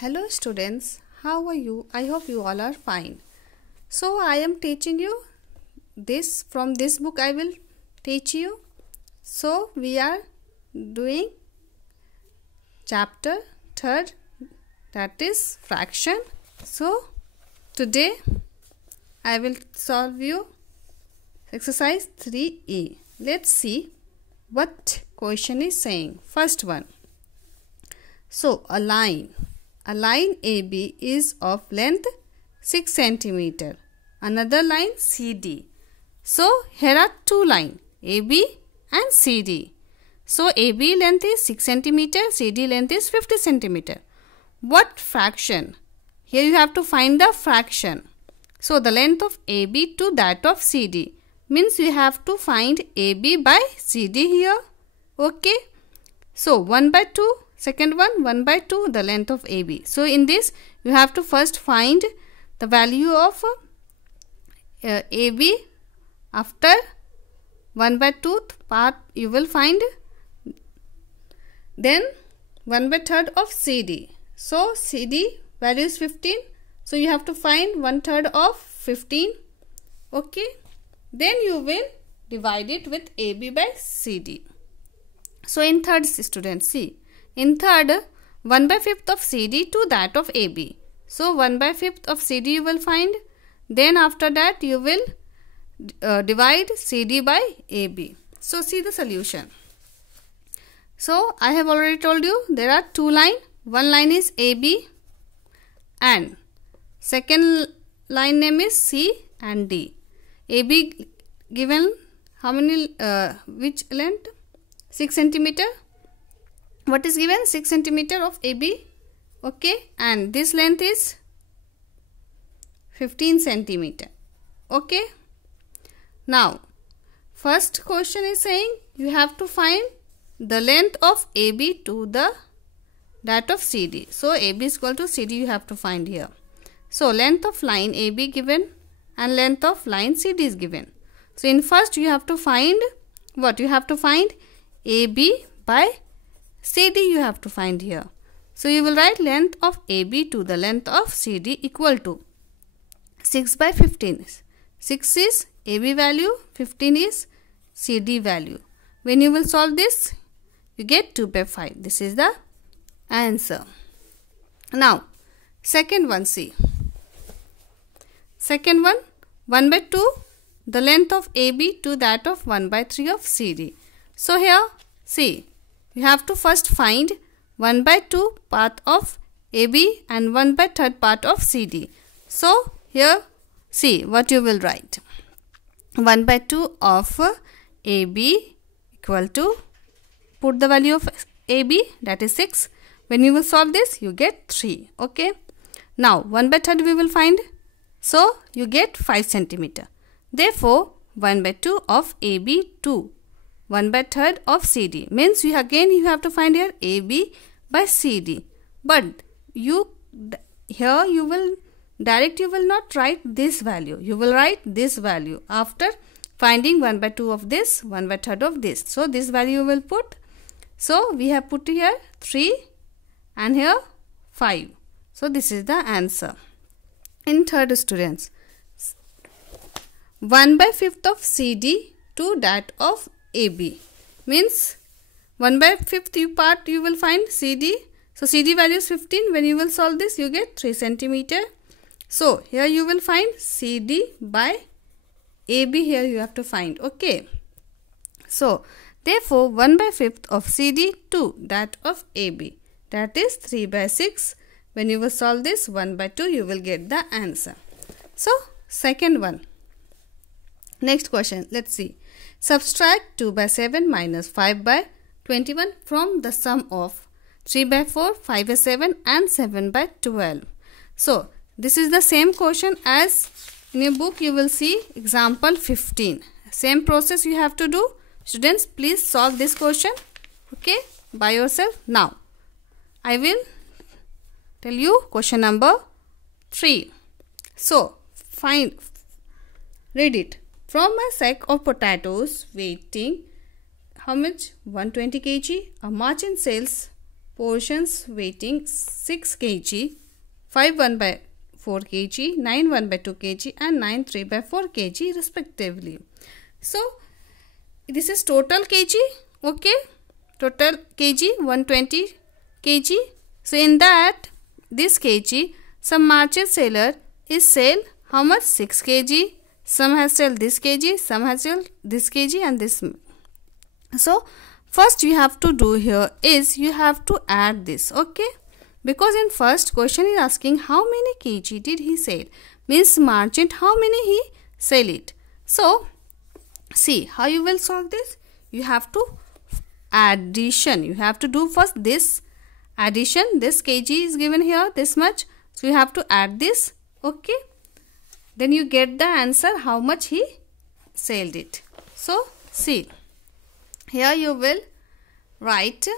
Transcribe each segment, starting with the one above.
Hello students, how are you? I hope you all are fine. So I am teaching you this from this book I will teach you. So we are doing chapter 3rd, that is fraction. So today I will solve you exercise 3E. Let's see what question is saying. First one. So a line AB is of length 6 cm. Another line CD. So here are two lines AB and CD. So AB length is 6 cm, CD length is 50 cm. What fraction? Here you have to find the fraction. So the length of AB to that of CD means you have to find AB by CD here. Okay. So 1/2. Second one 1/2 the length of AB. So in this you have to first find the value of AB. After 1/2 part you will find then 1/3 of CD. So CD value is 15. So you have to find 1/3 of 15. Okay. Then you will divide it with AB by CD. So in third student see. In third, 1/5 of CD to that of AB. So 1/5 of CD you will find. Then after that you will divide CD by AB. So see the solution. So I have already told you there are two lines. One line is AB and second line name is C and D. AB given how many which length? 6 cm. What is given? 6 cm of AB. Okay. And this length is 15 cm. Okay. Now, first question is saying you have to find the length of AB to that of CD. So, AB is equal to CD you have to find here. So, length of line AB given and length of line CD is given. So, in first you have to find what? You have to find AB by CD you have to find here. So you will write length of AB to the length of CD equal to 6/15. 6 is AB value, 15 is CD value. When you will solve this, you get 2/5. This is the answer. Now, second one see. Second one, 1/2 the length of AB to that of 1/3 of CD. So here, see. You have to first find 1/2 part of AB and 1/3 part of CD. So here see what you will write. 1/2 of AB equal to, put the value of AB, that is 6. When you will solve this you get 3. Okay. Now 1/3 we will find. So you get 5 cm. Therefore 1/2 of AB to 1/3 of CD means you have to find here AB by CD. But you will not write this value. You will write this value after finding 1/2 of this, 1/3 of this. So this value you will put. So we have put here 3 and here 5. So this is the answer. In third students, 1/5 of CD to that of AB means 1/5 part you will find CD. So CD value is 15. When you will solve this you get 3 cm. So here you will find CD by AB here you have to find. Okay. So therefore 1/5 of CD to that of AB, that is 3/6. When you will solve this 1/2 you will get the answer. So second one. Next question. Let's see. Subtract 2/7 minus 5/21 from the sum of 3/4, 5/7 and 7/12. So this is the same question as in your book. You will see example 15. Same process you have to do. Students, please solve this question, okay, by yourself. Now I will tell you question number 3. So read it. From a sack of potatoes weighing how much? 120 kg, a merchant sells portions weighting 6 kg, 5 1 by 4 kg, 9 1 by 2 kg and 9 3 by 4 kg respectively. So this is total kg, okay, total kg 120 kg. So in that, this kg, some market seller is sell how much? 6 kg, some has sell this kg, some has sell this kg and this. So first you have to do here is you have to add this, okay, because in first question is asking how many kg did he sell, means merchant how many he sell it. So see how you will solve this. You have to addition, you have to do first this addition. This kg is given here this much, so you have to add this, okay, then you get the answer how much he sold it. So see here you will write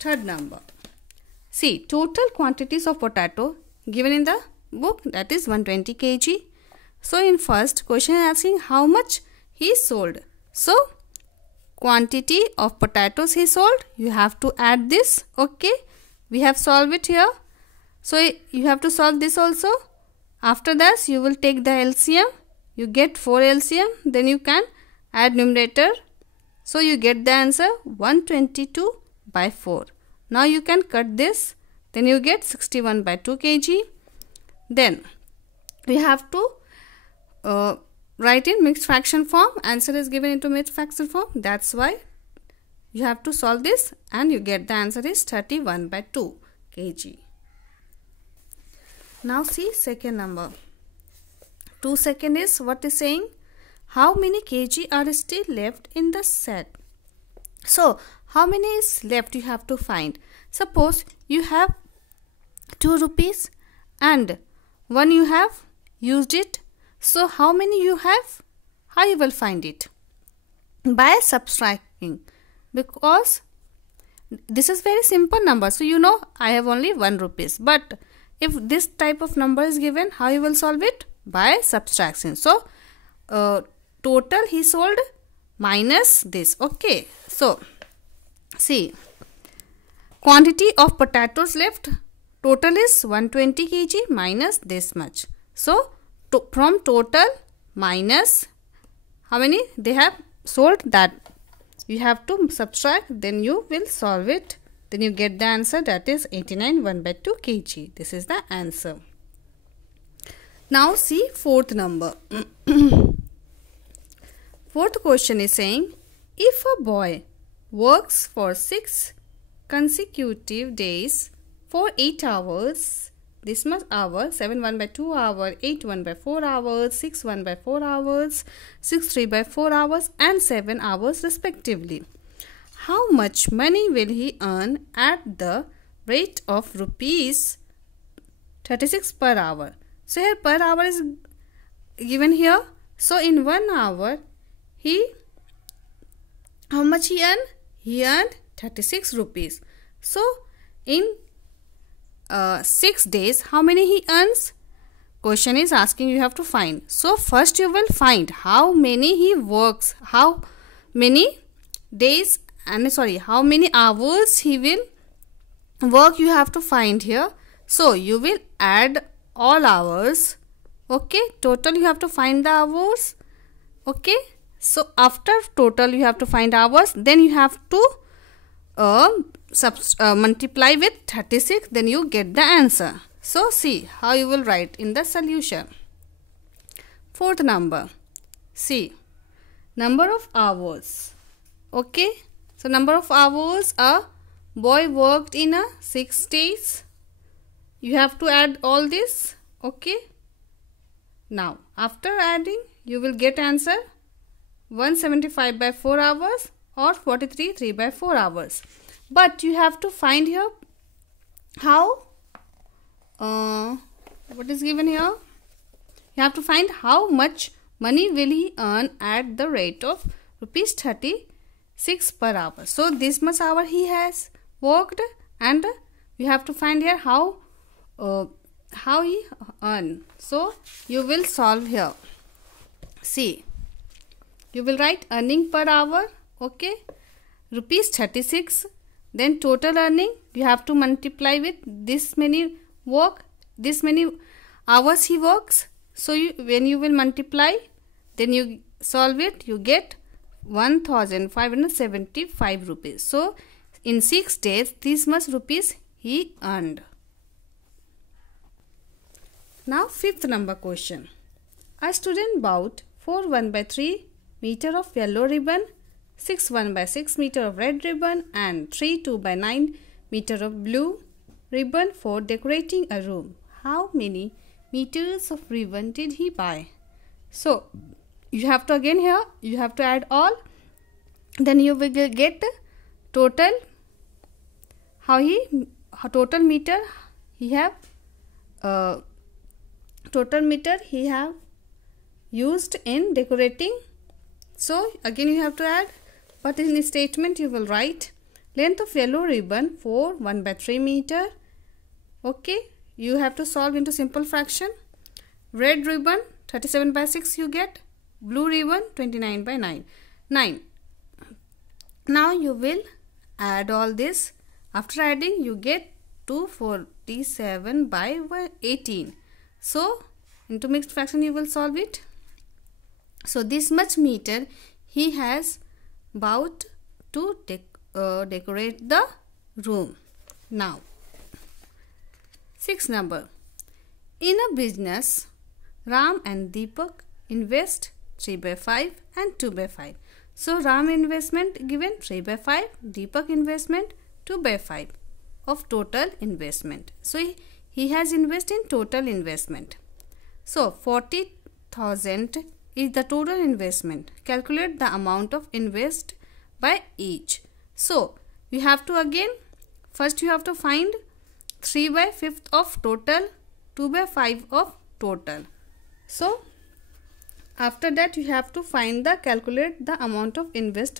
third number. See, total quantities of potato given in the book, that is 120 kg. So in first question asking how much he sold. So quantity of potatoes he sold, you have to add this, okay, we have solved it here. So you have to solve this also. After that you will take the LCM, you get 4 LCM, then you can add numerator. So you get the answer 122 by 4. Now you can cut this, then you get 61 by 2 kg. Then we have to write in mixed fraction form. Answer is given into mixed fraction form. That's why you have to solve this and you get the answer is 31 by 2 kg. Now see second number. 2 second is what is saying, how many kg are still left in the set. So how many is left you have to find. Suppose you have 2 rupees and 1 you have used it. So how many you have? How you will find it? By subtracting, because this is very simple number. So you know I have only 1 rupees. But if this type of number is given, how you will solve it? By subtraction. So total he sold minus this, okay. So see, quantity of potatoes left, total is 120 kg minus this much. So from total minus how many they have sold, that you have to subtract, then you will solve it, then you get the answer, that is 89 1 by 2 kg. This is the answer. Now see fourth number. Fourth question is saying, if a boy works for 6 consecutive days for 8 hours, this much hour, 7 1 by 2 hours, 8 1 by 4 hours, 6 1 by 4 hours, 6 3 by 4 hours and 7 hours respectively, how much money will he earn at the rate of rupees 36 per hour. So here per hour is given here. So in 1 hour how much he earned? He earned 36 rupees. So in 6 days how many he earns? Question is asking, you have to find. So first you will find how many he works, how many days and how many hours he will work, you have to find here. So you will add all hours, okay, total you have to find the hours, okay. So after total you have to find hours, then you have to multiply with 36, then you get the answer. So see how you will write in the solution. Fourth number, see number of hours, okay. So number of hours, a boy worked in 6 days. You have to add all this, okay. Now after adding you will get answer 175 by 4 hours or 43 3 by 4 hours. But you have to find here how what is given here. You have to find how much money will he earn at the rate of rupees 36 per hour. So this much hour he has worked, and you have to find here how he earn. So you will solve here. See, you will write earning per hour, okay, rupees 36 Then total earning, you have to multiply with this many hours he works. So when you will multiply, then you solve it, you get 1575 rupees. So in 6 days, this much rupees he earned. Now 5th number question. A student bought 4 1/3 meter of yellow ribbon, 6 1/6 meter of red ribbon and 3 2/9 meter of blue ribbon for decorating a room. How many meters of ribbon did he buy? So you have to again here, you have to add all. Then you will get total, total meter he have used in decorating. So again you have to add, but in the statement you will write length of yellow ribbon 4 1/3 meter. Okay, you have to solve into simple fraction. Red ribbon 37/6 you get, blue ribbon 29/9. Now you will add all this. After adding, you get 247/18. So into mixed fraction you will solve it. So this much meter he has bought to decorate the room. Now 6th number. In a business, Ram and Deepak invest 3/5 and 2/5. So Ram investment given 3/5, Deepak investment 2/5 of total investment. So he has invested in total investment. So 40,000 is the total investment. Calculate the amount of invest by each. So you have to again, first you have to find 3/5 of total, 2/5 of total. So after that you have to calculate the amount of invest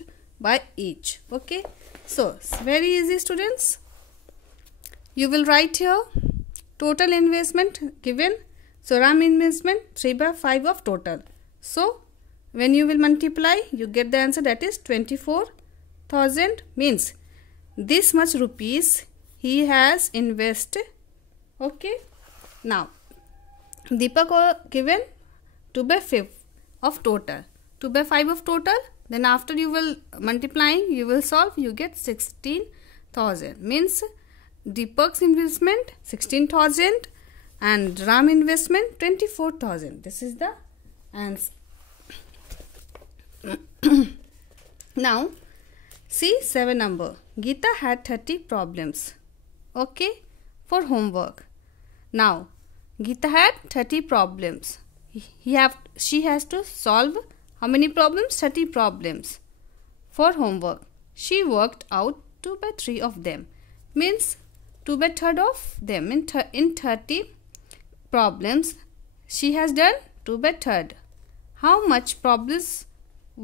by each. Okay, so it's very easy students. You will write here total investment given. So Ram investment 3/5 of total. So when you will multiply, you get the answer, that is 24,000, means this much rupees he has invested. Okay, now Deepak given 2/5 of total, 2/5 of total. Then after you will multiplying, you will solve, you get 16,000, means Deepak's investment 16,000 and Ram investment 24,000. This is the answer. Now see 7 number. Geeta had 30 problems, okay, for homework. Now Geeta had 30 problems. She has to solve how many problems? 30 problems for homework. She worked out 2/3 of them, means 2/3 of them. In 30 problems, she has done 2/3. How much problems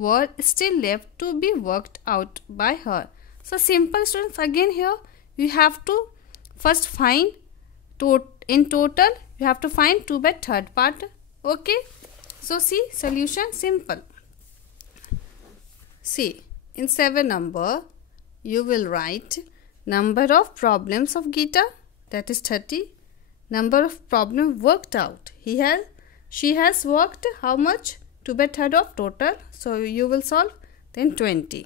were still left to be worked out by her? So simple students, again here you have to first find in total, you have to find 2/3 part. Okay, so see solution simple. See in 7 number you will write number of problems of Geeta, that is 30. Number of problems worked out. She has worked how much? 2/3 of total. So you will solve then 20.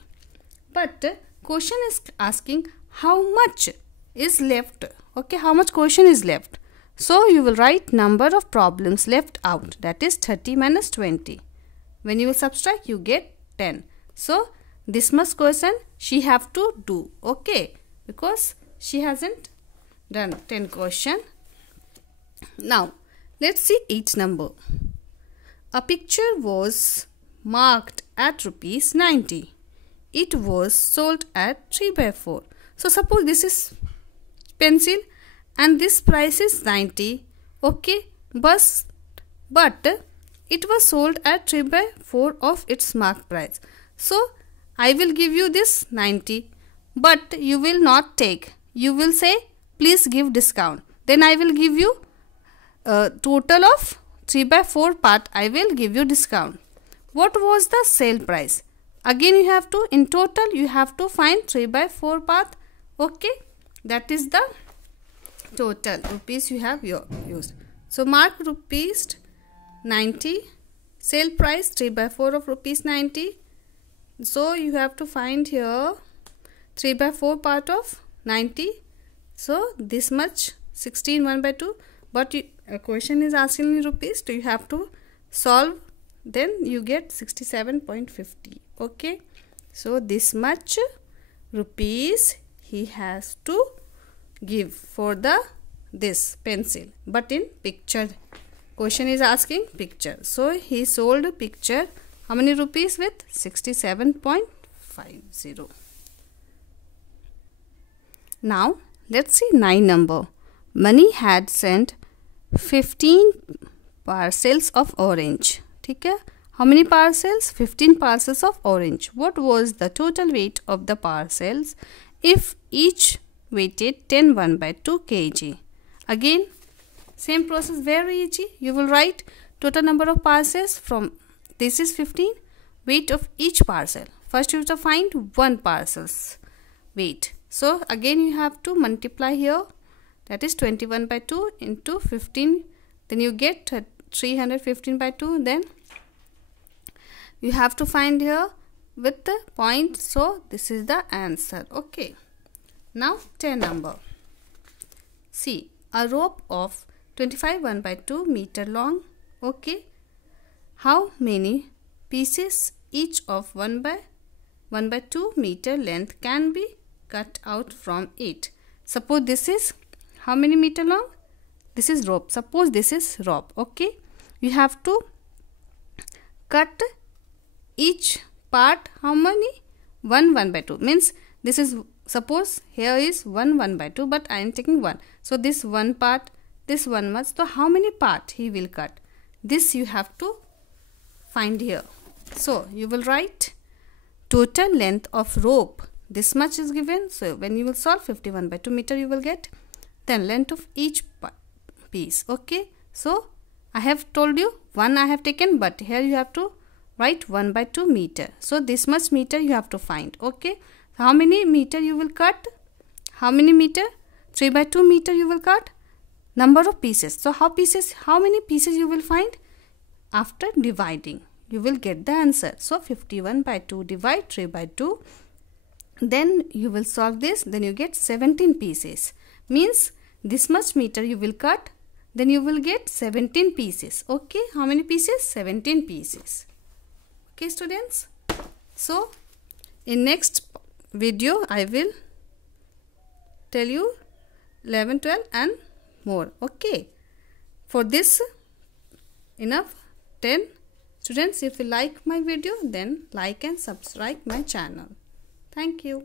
But question is asking how much is left. Okay, how much question is left? So you will write number of problems left out, that is 30 minus 20. When you will subtract, you get 10. So this much question she have to do, okay, because she hasn't done 10 question. Now let's see each number. A picture was marked at ₹90. It was sold at 3/4. So suppose this is pencil and this price is 90. Okay, but it was sold at 3/4 of its marked price. So I will give you this 90, but you will not take. You will say please give discount. Then I will give you total of 3/4 part. I will give you discount. What was the sale price? Again you have to, in total you have to find 3/4 part. Okay, that is the total rupees you have used. So mark rupees 90, sale price 3/4 of rupees 90. So you have to find here 3/4 part of 90. So this much 16 1/2. But a question is asking in rupees, so you have to solve. Then you get 67.50. Okay, so this much rupees he has to give for this pencil, but in picture. Question is asking picture. So he sold picture how many rupees? With 67.50. Now let's see 9 number. Mani had sent 15 parcels of orange. ठीक है, how many parcels? 15 parcels of orange. What was the total weight of the parcels if each weighted 10 1/2 kg? Again same process, very easy. You will write total number of parcels from this is 15, weight of each parcel. First you have to find one parcel's weight. So again you have to multiply here, that is 21/2 into 15, then you get 315/2. Then you have to find here with the point. So this is the answer. Okay, now 10 number. See, a rope of 25 1/2 meter long. Okay, how many pieces each of 1/2 meter length can be cut out from it? Suppose this is how many meter long? This is rope. Suppose this is rope. Okay, you have to cut each part how many? 1/2 means this is, suppose here is 1/2, but I am taking 1. So this one part, this one much. So how many part he will cut? This you have to find here. So you will write total length of rope. This much is given. So when you will solve 51/2 meter you will get. Then length of each piece. Okay, so I have told you 1 I have taken, but here you have to write 1/2 meter. So this much meter you have to find. Okay, how many meter you will cut? How many meter? 3/2 meter you will cut. Number of pieces. So how many pieces you will find? After dividing you will get the answer. So 51/2 divide 3/2. Then you will solve this. Then you get 17 pieces. Means this much meter you will cut. Then you will get 17 pieces. Okay, how many pieces? 17 pieces. Okay students, so in next video I will tell you 11 12 and more. Okay, for this enough 10. Students, if you like my video, then like and subscribe my channel. Thank you.